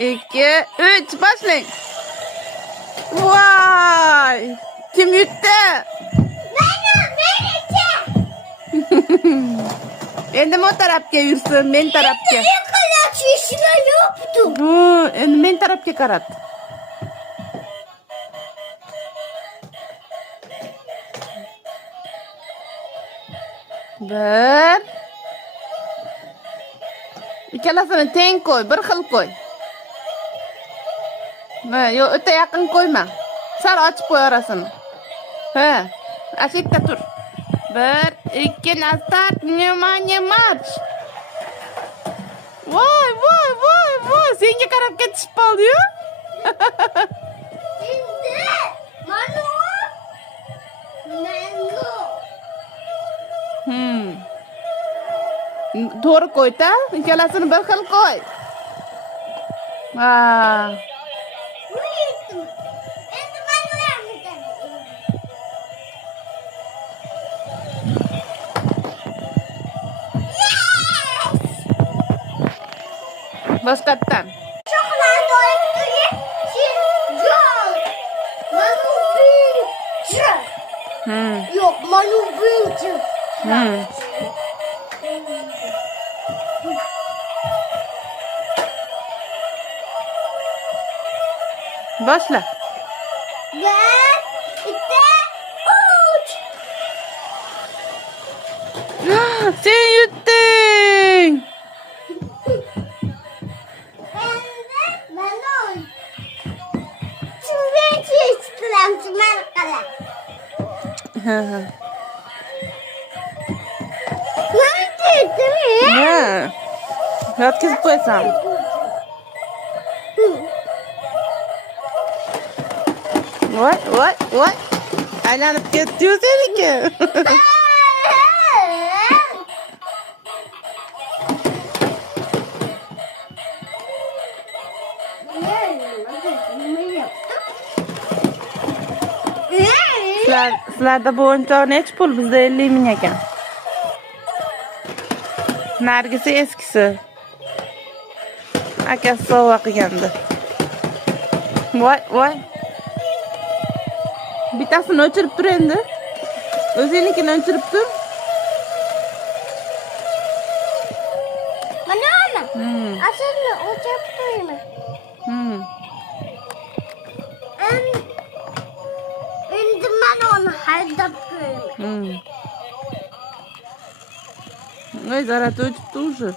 ikki, uch, boshlang. Voy! Kim yutdi? Meniki. Endi men tarafga yursin, men tarafga. Yakalaç yeşile yoktu. Endi men tarafga qarat. Bir. Ikkalasini teng qo'y, bir xil qo'y. Ha, yo'q, o'ta yaqin qo'yma. Sal ochib qo'y orasini. Ha, ashitda tur. Bir, ikki, start, внимание, march. Voy, voy, voy, voy, senga qarab ketishib qoldi-yu. Şimdi Manu. Mango. To'g'ri qo'y-da, ikkalasini bir xil qo'y. Ha. Bu yettim. Endi Manu yapmayacağım. Boshqatdan. Şokolade oyuncuyu John. Manu Bincı. Yok Manu Bincı. Boshla. Bir, iki, üç. Sen yutding. Endi Manu. Şimdi çeşitlerim çimen kalem. Nerede değil mi? Ha. Yotkizib qo'ysan. Voy, voy, voy. Aylanib ketdi-yu seniki. Sizlarda bu o'yinchoq nechi pul? Bizda 50 ming ekan. Nargisi eskisi. Akasi sovg'a qilgandi. Voy, voy. Bittasini o'chirib tur endi. O'zingnikini o'chirib tur. Mana ana. Aslında o çaptayım. Endi ben onu haydab ko'raman. Ой, zarat o'chibdi уже.